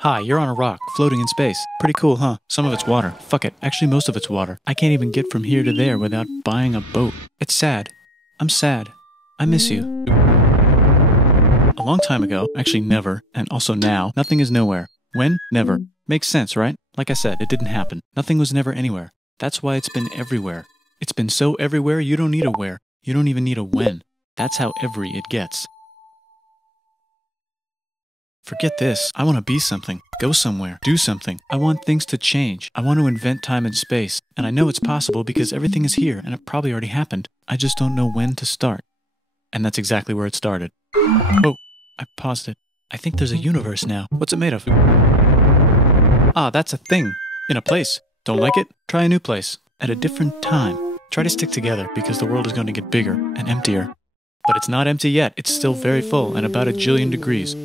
Hi, you're on a rock, floating in space. Pretty cool, huh? Some of it's water. Fuck it. Actually, most of it's water. I can't even get from here to there without buying a boat. It's sad. I'm sad. I miss you. A long time ago, actually never, and also now, nothing is nowhere. When? Never. Makes sense, right? Like I said, it didn't happen. Nothing was never anywhere. That's why it's been everywhere. It's been so everywhere you don't need a where. You don't even need a when. That's how every it gets. Forget this. I want to be something. Go somewhere. Do something. I want things to change. I want to invent time and space. And I know it's possible because everything is here and it probably already happened. I just don't know when to start. And that's exactly where it started. Oh, I paused it. I think there's a universe now. What's it made of? Ah, that's a thing. In a place. Don't like it? Try a new place. At a different time. Try to stick together because the world is going to get bigger and emptier. But it's not empty yet. It's still very full and about 1 jillion degrees.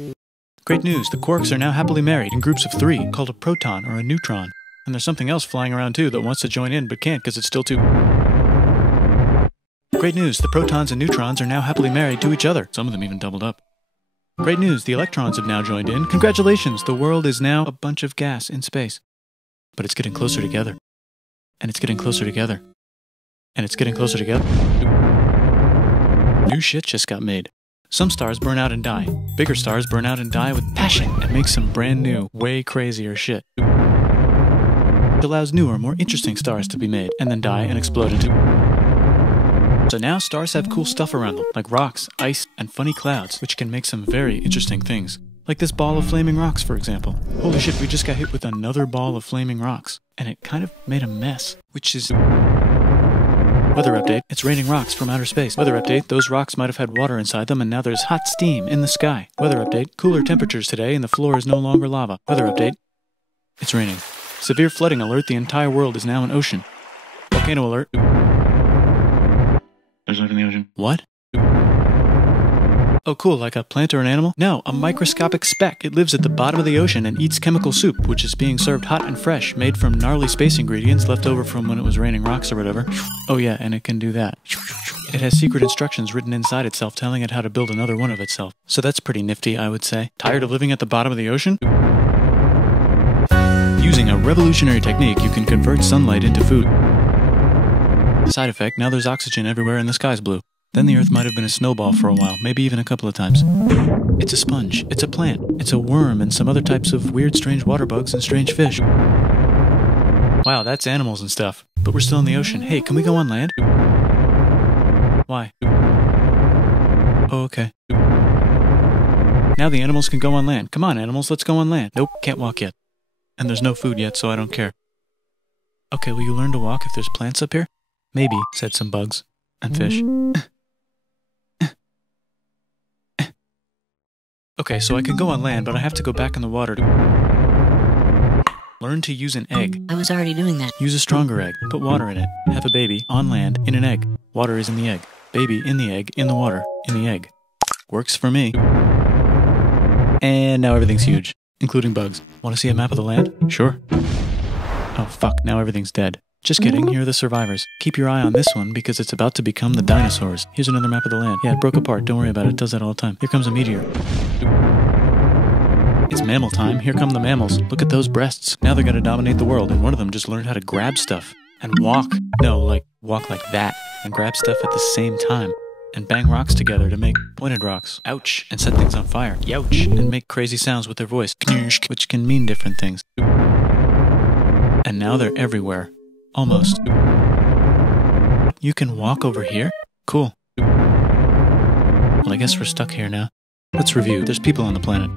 Great news, the quarks are now happily married in groups of 3, called a proton or a neutron. And there's something else flying around too that wants to join in but can't because it's still too... Great news, the protons and neutrons are now happily married to each other. Some of them even doubled up. Great news, the electrons have now joined in. Congratulations, the world is now a bunch of gas in space. But it's getting closer together. And it's getting closer together. And it's getting closer together. New shit just got made. Some stars burn out and die. Bigger stars burn out and die with passion and make some brand new, way crazier shit. It allows newer, more interesting stars to be made and then die and explode into... So now stars have cool stuff around them, like rocks, ice, and funny clouds, which can make some very interesting things. Like this ball of flaming rocks, for example. Holy shit, we just got hit with another ball of flaming rocks. And it kind of made a mess, which is... Weather update, it's raining rocks from outer space. Weather update, those rocks might have had water inside them and now there's hot steam in the sky. Weather update, cooler temperatures today and the floor is no longer lava. Weather update, it's raining. Severe flooding alert, the entire world is now an ocean. Volcano alert. There's life in the ocean. What? Oh cool, like a plant or an animal? No, a microscopic speck. It lives at the bottom of the ocean and eats chemical soup, which is being served hot and fresh, made from gnarly space ingredients left over from when it was raining rocks or whatever. Oh yeah, and it can do that. It has secret instructions written inside itself telling it how to build another one of itself. So that's pretty nifty, I would say. Tired of living at the bottom of the ocean? Using a revolutionary technique, you can convert sunlight into food. Side effect, now there's oxygen everywhere and the sky's blue. Then the Earth might have been a snowball for a while, maybe even a couple of times. It's a sponge, it's a plant, it's a worm and some other types of weird strange water bugs and strange fish. Wow, that's animals and stuff. But we're still in the ocean. Hey, can we go on land? Why? Oh, okay. Now the animals can go on land. Come on, animals, let's go on land. Nope, can't walk yet. And there's no food yet, so I don't care. Okay, will you learn to walk if there's plants up here? Maybe, said some bugs. And fish. Okay, so I can go on land, but I have to go back in the water to... Learn to use an egg. I was already doing that. Use a stronger egg. Put water in it. Have a baby, on land, in an egg. Water is in the egg. Baby in the egg, in the water, in the egg. Works for me. And now everything's huge, including bugs. Want to see a map of the land? Sure. Oh fuck, now everything's dead. Just kidding, here are the survivors. Keep your eye on this one because it's about to become the dinosaurs. Here's another map of the land. Yeah, it broke apart, don't worry about it, it does that all the time. Here comes a meteor. It's mammal time, here come the mammals. Look at those breasts. Now they're gonna dominate the world, and one of them just learned how to grab stuff. And walk. No, like, walk like that. And grab stuff at the same time. And bang rocks together to make pointed rocks. Ouch. And set things on fire. Youch. And make crazy sounds with their voice. Which can mean different things. And now they're everywhere. Almost. You can walk over here? Cool. Well, I guess we're stuck here now. Let's review. There's people on the planet.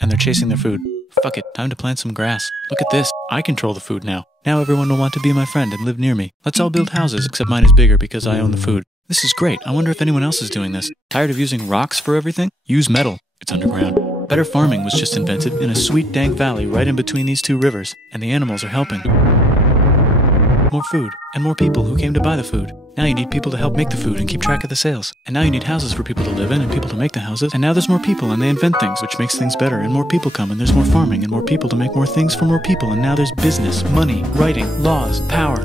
And they're chasing their food. Fuck it, time to plant some grass. Look at this. I control the food now. Now everyone will want to be my friend and live near me. Let's all build houses, except mine is bigger because I own the food. This is great. I wonder if anyone else is doing this. Tired of using rocks for everything? Use metal. It's underground. Better farming was just invented in a sweet dank valley right in between these two rivers. And the animals are helping. More food, and more people who came to buy the food. Now you need people to help make the food and keep track of the sales. And now you need houses for people to live in and people to make the houses. And now there's more people and they invent things, which makes things better. And more people come and there's more farming and more people to make more things for more people. And now there's business, money, writing, laws, power.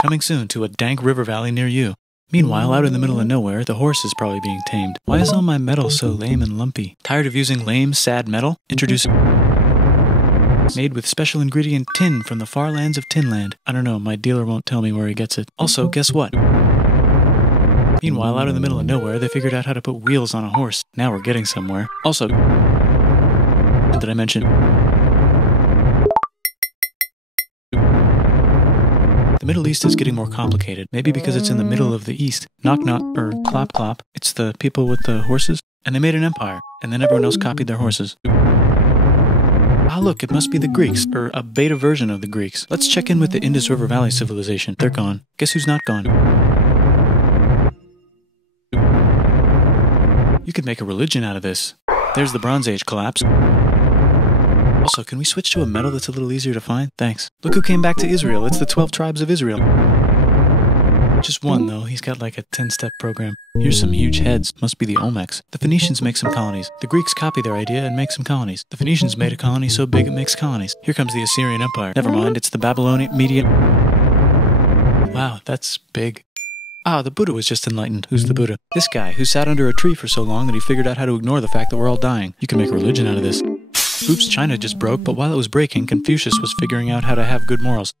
Coming soon to a dank river valley near you. Meanwhile, out in the middle of nowhere, the horse is probably being tamed. Why is all my metal so lame and lumpy? Tired of using lame, sad metal? Introduce made with special ingredient tin from the far lands of Tinland. I don't know, my dealer won't tell me where he gets it. Also, guess what? Meanwhile, out in the middle of nowhere, they figured out how to put wheels on a horse. Now we're getting somewhere. Also, did I mention? The Middle East is getting more complicated. Maybe because it's in the middle of the East. Knock knock, or clop clop. It's the people with the horses. And they made an empire. And then everyone else copied their horses. Ah, look, it must be the Greeks, or a beta version of the Greeks. Let's check in with the Indus River Valley civilization. They're gone. Guess who's not gone? You could make a religion out of this. There's the Bronze Age collapse. Also, can we switch to a metal that's a little easier to find? Thanks. Look who came back to Israel. It's the 12 tribes of Israel. Just one, though. He's got like a 10-step program. Here's some huge heads. Must be the Olmecs. The Phoenicians make some colonies. The Greeks copy their idea and make some colonies. The Phoenicians made a colony so big it makes colonies. Here comes the Assyrian Empire. Never mind, it's the Babylonian Median. Wow, that's big. Ah, the Buddha was just enlightened. Who's the Buddha? This guy, who sat under a tree for so long that he figured out how to ignore the fact that we're all dying. You can make a religion out of this. Oops, China just broke, but while it was breaking, Confucius was figuring out how to have good morals.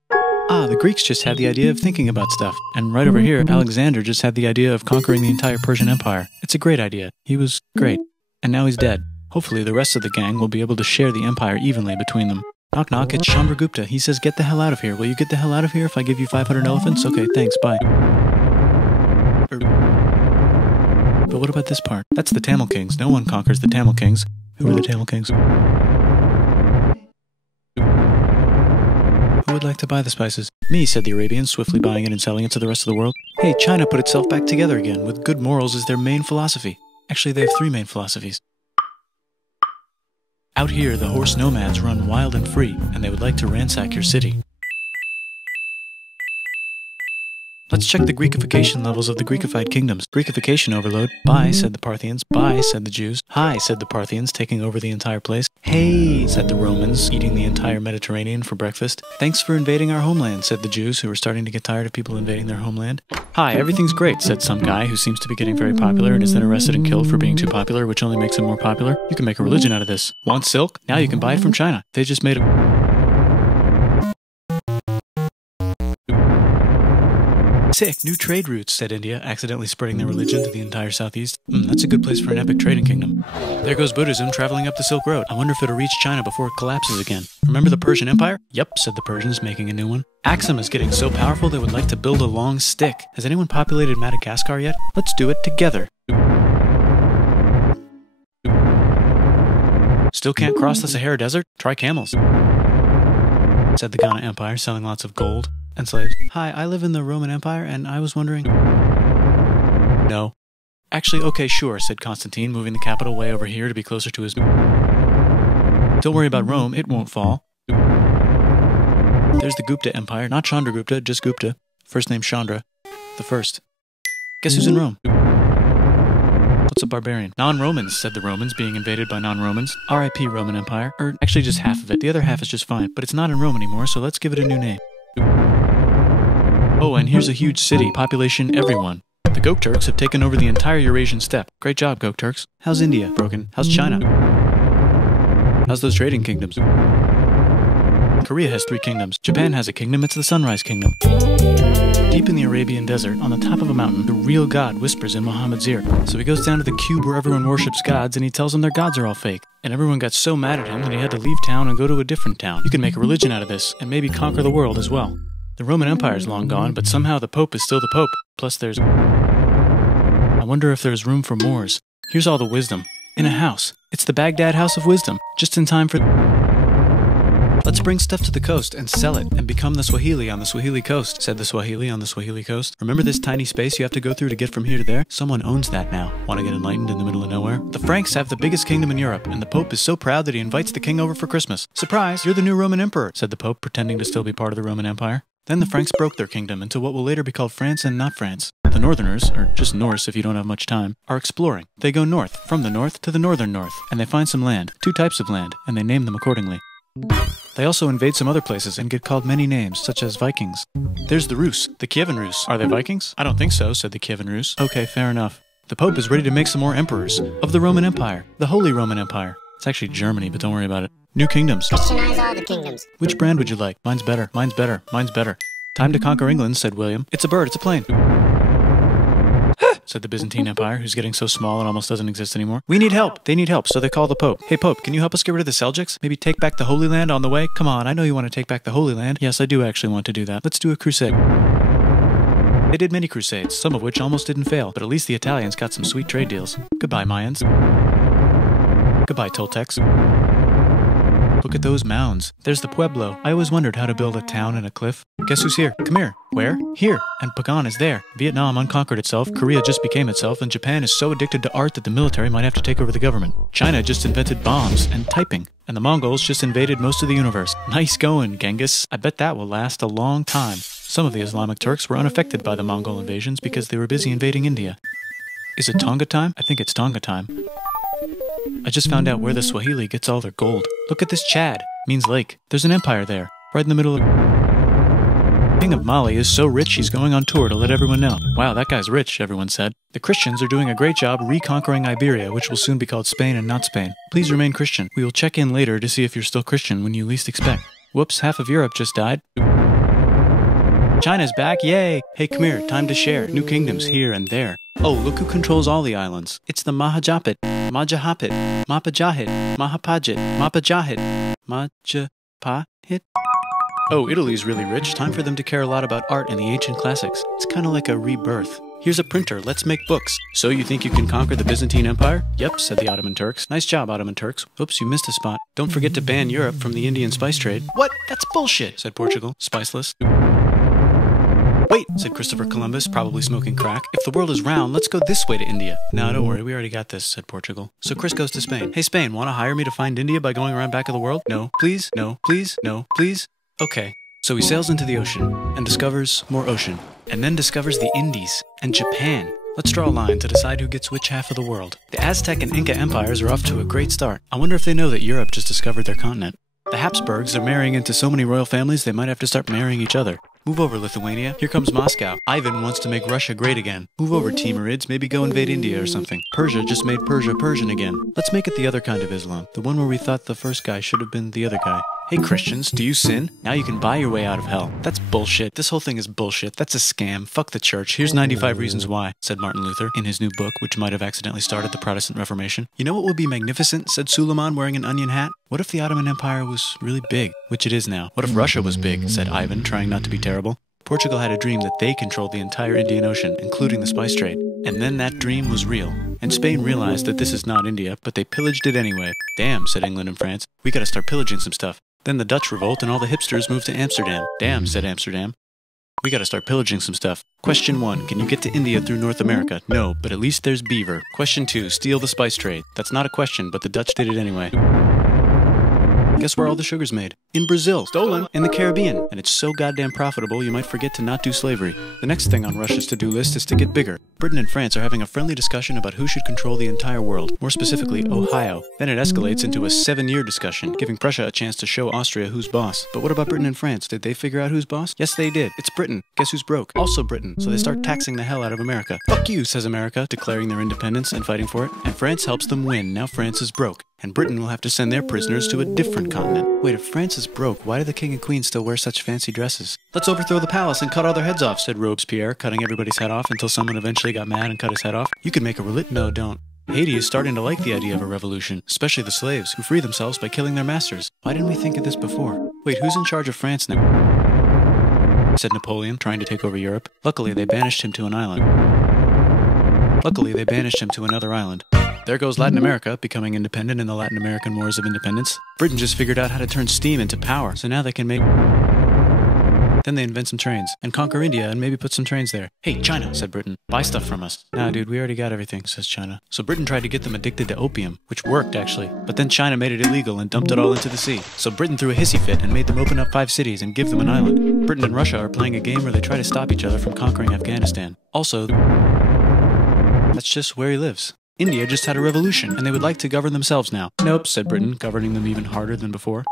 Ah, the Greeks just had the idea of thinking about stuff. And right over here, Alexander just had the idea of conquering the entire Persian Empire. It's a great idea. He was great. And now he's dead. Hopefully the rest of the gang will be able to share the empire evenly between them. Knock knock, it's Chandragupta. He says, get the hell out of here. Will you get the hell out of here if I give you 500 elephants? Okay, thanks, bye. But what about this part? That's the Tamil Kings. No one conquers the Tamil Kings. Who are the Tamil Kings? Who would like to buy the spices? Me, said the Arabians, swiftly buying it and selling it to the rest of the world. Hey, China put itself back together again, with good morals as their main philosophy. Actually, they have 3 main philosophies. Out here, the horse nomads run wild and free, and they would like to ransack your city. Let's check the Greekification levels of the Greekified kingdoms. Greekification overload. Bye, said the Parthians. Bye, said the Jews. Hi, said the Parthians, taking over the entire place. Hey, said the Romans, eating the entire Mediterranean for breakfast. Thanks for invading our homeland, said the Jews, who were starting to get tired of people invading their homeland. Hi, everything's great, said some guy who seems to be getting very popular and is then arrested and killed for being too popular, which only makes him more popular. You can make a religion out of this. Want silk? Now you can buy it from China. They just made a... Sick, new trade routes, said India, accidentally spreading their religion to the entire southeast. That's a good place for an epic trading kingdom. There goes Buddhism traveling up the Silk Road. I wonder if it'll reach China before it collapses again. Remember the Persian Empire? Yep, said the Persians, making a new one. Axum is getting so powerful they would like to build a long stick. Has anyone populated Madagascar yet? Let's do it together. Still can't cross the Sahara Desert? Try camels, said the Ghana Empire, selling lots of gold and slaves. Hi, I live in the Roman Empire, and I was wondering... No. Actually, okay, sure, said Constantine, moving the capital way over here to be closer to his... Don't worry about Rome, it won't fall. There's the Gupta Empire, not Chandragupta, just Gupta. First name Chandra. The first. Guess who's in Rome? What's a barbarian? Non-Romans, said the Romans, being invaded by non-Romans. R.I.P. Roman Empire. Or actually just half of it. The other half is just fine, but it's not in Rome anymore, so let's give it a new name. Oh, and here's a huge city, population everyone. The Gok Turks have taken over the entire Eurasian steppe. Great job, Gok Turks. How's India? Broken. How's China? How's those trading kingdoms? Korea has 3 kingdoms. Japan has a kingdom, it's the Sunrise Kingdom. Deep in the Arabian desert, on the top of a mountain, the real God whispers in Muhammad's ear. So he goes down to the cube where everyone worships gods, and he tells them their gods are all fake. And everyone got so mad at him that he had to leave town and go to a different town. You can make a religion out of this, and maybe conquer the world as well. The Roman Empire is long gone, but somehow the Pope is still the Pope. Plus there's... I wonder if there's room for Moors. Here's all the wisdom. In a house. It's the Baghdad House of Wisdom. Just in time for... Let's bring stuff to the coast and sell it and become the Swahili on the Swahili coast, said the Swahili on the Swahili coast. Remember this tiny space you have to go through to get from here to there? Someone owns that now. Want to get enlightened in the middle of nowhere? The Franks have the biggest kingdom in Europe, and the Pope is so proud that he invites the king over for Christmas. Surprise, you're the new Roman emperor, said the Pope, pretending to still be part of the Roman Empire. Then the Franks broke their kingdom into what will later be called France and not France. The Northerners, or just Norse if you don't have much time, are exploring. They go north, from the north to the northern north, and they find some land, 2 types of land, and they name them accordingly. They also invade some other places and get called many names, such as Vikings. There's the Rus, the Kievan Rus. Are they Vikings? I don't think so, said the Kievan Rus. Okay, fair enough. The Pope is ready to make some more emperors of the Roman Empire, the Holy Roman Empire. It's actually Germany, but don't worry about it. New kingdoms. Christianize all the kingdoms. Which brand would you like? Mine's better, mine's better, mine's better. Time to conquer England, said William. It's a bird, it's a plane. Said the Byzantine Empire, who's getting so small it almost doesn't exist anymore. We need help. They need help, so they call the Pope. Hey Pope, can you help us get rid of the Seljuks? Maybe take back the Holy Land on the way? Come on, I know you want to take back the Holy Land. Yes, I do actually want to do that. Let's do a crusade. They did many crusades, some of which almost didn't fail, but at least the Italians got some sweet trade deals. Goodbye, Mayans. Goodbye, Toltecs. Look at those mounds. There's the Pueblo. I always wondered how to build a town in a cliff. Guess who's here? Come here. Where? Here. And Pagan is there. Vietnam unconquered itself, Korea just became itself, and Japan is so addicted to art that the military might have to take over the government. China just invented bombs and typing. And the Mongols just invaded most of the universe. Nice going, Genghis. I bet that will last a long time. Some of the Islamic Turks were unaffected by the Mongol invasions because they were busy invading India. Is it Tonga time? I think it's Tonga time. I just found out where the Swahili gets all their gold. Look at this Chad. Means lake. There's an empire there. Right in the middle of... The king of Mali is so rich he's going on tour to let everyone know. Wow, that guy's rich, everyone said. The Christians are doing a great job reconquering Iberia, which will soon be called Spain and not Spain. Please remain Christian. We will check in later to see if you're still Christian when you least expect. Whoops, half of Europe just died. China's back, yay! Hey, come here, time to share. New kingdoms here and there. Oh, look who controls all the islands. It's the Mahajapit, Majahapit, Mapajahit, Mahapajit, Mapajahit, Majapahit. Oh, Italy's really rich. Time for them to care a lot about art and the ancient classics. It's kind of like a rebirth. Here's a printer, let's make books. So you think you can conquer the Byzantine Empire? Yep, said the Ottoman Turks. Nice job, Ottoman Turks. Oops, you missed a spot. Don't forget to ban Europe from the Indian spice trade. What? That's bullshit, said Portugal, spiceless. Wait, said Christopher Columbus, probably smoking crack. If the world is round, let's go this way to India. No, don't worry, we already got this, said Portugal. So Chris goes to Spain. Hey Spain, wanna hire me to find India by going around back of the world? No, please, no, please, no, please. Okay. So he sails into the ocean and discovers more ocean, and then discovers the Indies and Japan. Let's draw a line to decide who gets which half of the world. The Aztec and Inca empires are off to a great start. I wonder if they know that Europe just discovered their continent. The Habsburgs are marrying into so many royal families they might have to start marrying each other. Move over, Lithuania. Here comes Moscow. Ivan wants to make Russia great again. Move over, Timurids. Maybe go invade India or something. Persia just made Persia Persian again. Let's make it the other kind of Islam. The one where we thought the first guy should have been the other guy. Hey Christians, do you sin? Now you can buy your way out of hell. That's bullshit. This whole thing is bullshit. That's a scam. Fuck the church. Here's 95 reasons why, said Martin Luther in his new book, which might have accidentally started the Protestant Reformation. You know what would be magnificent, said Suleiman wearing an onion hat? What if the Ottoman Empire was really big, which it is now? What if Russia was big, said Ivan, trying not to be terrible. Portugal had a dream that they controlled the entire Indian Ocean, including the spice trade. And then that dream was real. And Spain realized that this is not India, but they pillaged it anyway. Damn, said England and France. We gotta start pillaging some stuff. Then the Dutch revolt and all the hipsters moved to Amsterdam. Damn, said Amsterdam. We gotta start pillaging some stuff. Question 1, can you get to India through North America? No, but at least there's beaver. Question 2, steal the spice trade. That's not a question, but the Dutch did it anyway. Guess where all the sugar's made? In Brazil. Stolen. In the Caribbean. And it's so goddamn profitable you might forget to not do slavery. The next thing on Russia's to-do list is to get bigger. Britain and France are having a friendly discussion about who should control the entire world, more specifically Ohio. Then it escalates into a 7-year discussion, giving Prussia a chance to show Austria who's boss. But what about Britain and France? Did they figure out who's boss? Yes, they did. It's Britain. Guess who's broke? Also Britain. So they start taxing the hell out of America. Fuck you, says America, declaring their independence and fighting for it. And France helps them win. Now France is broke. And Britain will have to send their prisoners to a different continent. Wait, if France is broke, why do the king and queen still wear such fancy dresses? Let's overthrow the palace and cut all their heads off, said Robespierre, cutting everybody's head off until someone eventually got mad and cut his head off. You can make a No, don't. Haiti is starting to like the idea of a revolution, especially the slaves, who free themselves by killing their masters. Why didn't we think of this before? Wait, who's in charge of France now? Said Napoleon, trying to take over Europe. Luckily, they banished him to an island. Luckily, they banished him to another island. There goes Latin America, becoming independent in the Latin American Wars of Independence. Britain just figured out how to turn steam into power, so now they can make... Then they invent some trains, and conquer India and maybe put some trains there. Hey, China, said Britain, buy stuff from us. Nah, dude, we already got everything, says China. So Britain tried to get them addicted to opium, which worked, actually. But then China made it illegal and dumped it all into the sea. So Britain threw a hissy fit and made them open up 5 cities and give them an island. Britain and Russia are playing a game where they try to stop each other from conquering Afghanistan. Also, that's just where he lives. India just had a revolution, and they would like to govern themselves now. Nope, said Britain, governing them even harder than before.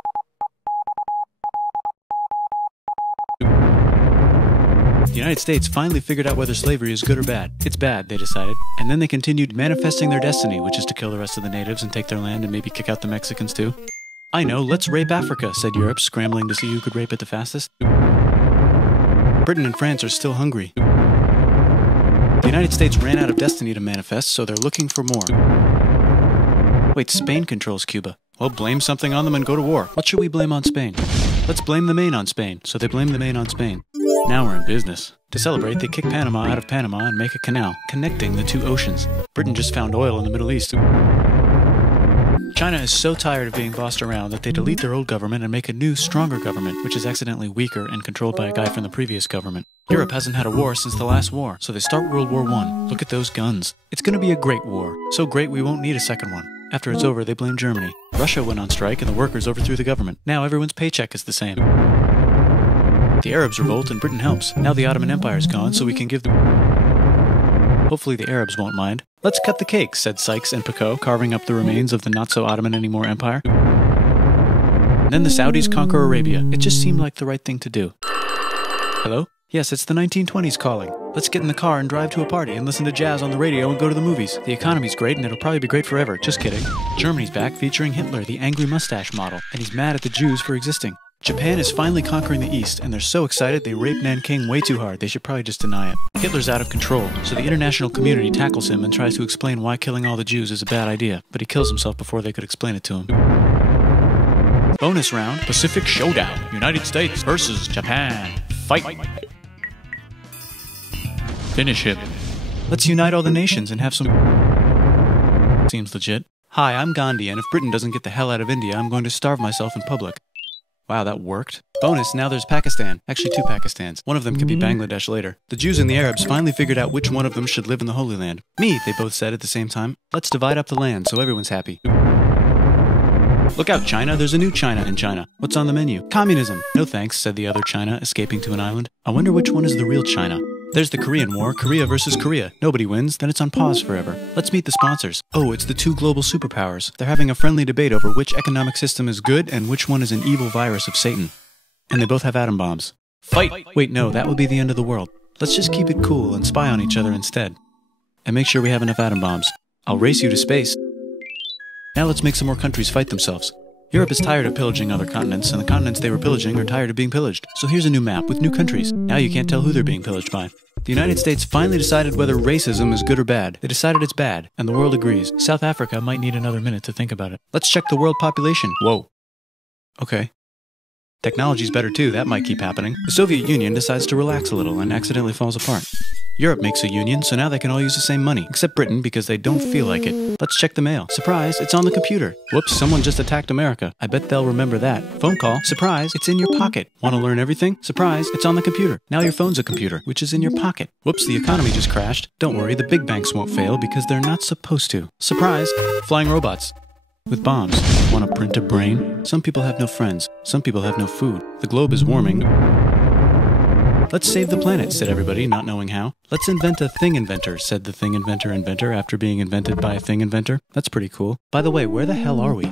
The United States finally figured out whether slavery is good or bad. It's bad, they decided. And then they continued manifesting their destiny, which is to kill the rest of the natives and take their land and maybe kick out the Mexicans too. I know, let's rape Africa, said Europe, scrambling to see who could rape it the fastest. Britain and France are still hungry. The United States ran out of destiny to manifest, so they're looking for more. Wait, Spain controls Cuba. Well, blame something on them and go to war. What should we blame on Spain? Let's blame the Maine on Spain. So they blame the Maine on Spain. Now we're in business. To celebrate, they kick Panama out of Panama and make a canal, connecting the two oceans. Britain just found oil in the Middle East. China is so tired of being bossed around that they delete their old government and make a new, stronger government, which is accidentally weaker and controlled by a guy from the previous government. Europe hasn't had a war since the last war, so they start World War I. Look at those guns. It's gonna be a great war. So great we won't need a second one. After it's over, they blame Germany. Russia went on strike and the workers overthrew the government. Now everyone's paycheck is the same. The Arabs revolt and Britain helps. Now the Ottoman Empire's gone, so we can give the... Hopefully the Arabs won't mind. Let's cut the cake, said Sykes and Picot, carving up the remains of the not-so-Ottoman-anymore empire. And then the Saudis conquer Arabia. It just seemed like the right thing to do. Hello? Yes, it's the 1920s calling. Let's get in the car and drive to a party and listen to jazz on the radio and go to the movies. The economy's great and it'll probably be great forever. Just kidding. Germany's back featuring Hitler, the angry mustache model, and he's mad at the Jews for existing. Japan is finally conquering the East, and they're so excited they rape Nanking way too hard. They should probably just deny it. Hitler's out of control, so the international community tackles him and tries to explain why killing all the Jews is a bad idea, but he kills himself before they could explain it to him. Bonus round, Pacific Showdown, United States versus Japan. Fight! Finish him. Let's unite all the nations and have some... Seems legit. Hi, I'm Gandhi, and if Britain doesn't get the hell out of India, I'm going to starve myself in public. Wow, that worked. Bonus, now there's Pakistan. Actually, two Pakistans. One of them could be Bangladesh later. The Jews and the Arabs finally figured out which one of them should live in the Holy Land. Me, they both said at the same time. Let's divide up the land so everyone's happy. Look out, China. There's a new China in China. What's on the menu? Communism. No thanks, said the other China, escaping to an island. I wonder which one is the real China. There's the Korean War, Korea versus Korea. Nobody wins, then it's on pause forever. Let's meet the sponsors. Oh, it's the two global superpowers. They're having a friendly debate over which economic system is good and which one is an evil virus of Satan. And they both have atom bombs. Fight! Wait, no, that would be the end of the world. Let's just keep it cool and spy on each other instead. And make sure we have enough atom bombs. I'll race you to space. Now let's make some more countries fight themselves. Europe is tired of pillaging other continents, and the continents they were pillaging are tired of being pillaged. So here's a new map with new countries. Now you can't tell who they're being pillaged by. The United States finally decided whether racism is good or bad. They decided it's bad, and the world agrees. South Africa might need another minute to think about it. Let's check the world population. Whoa. Okay. Technology's better too, that might keep happening. The Soviet Union decides to relax a little and accidentally falls apart. Europe makes a union, so now they can all use the same money, except Britain because they don't feel like it. Let's check the mail. Surprise, it's on the computer. Whoops, someone just attacked America. I bet they'll remember that. Phone call. Surprise, it's in your pocket. Want to learn everything? Surprise, it's on the computer. Now your phone's a computer, which is in your pocket. Whoops, the economy just crashed. Don't worry, the big banks won't fail because they're not supposed to. Surprise, flying robots. With bombs. Want to print a brain? Some people have no friends. Some people have no food. The globe is warming. Let's save the planet, said everybody, not knowing how. Let's invent a thing inventor, said the thing inventor after being invented by a thing inventor. That's pretty cool. By the way, where the hell are we?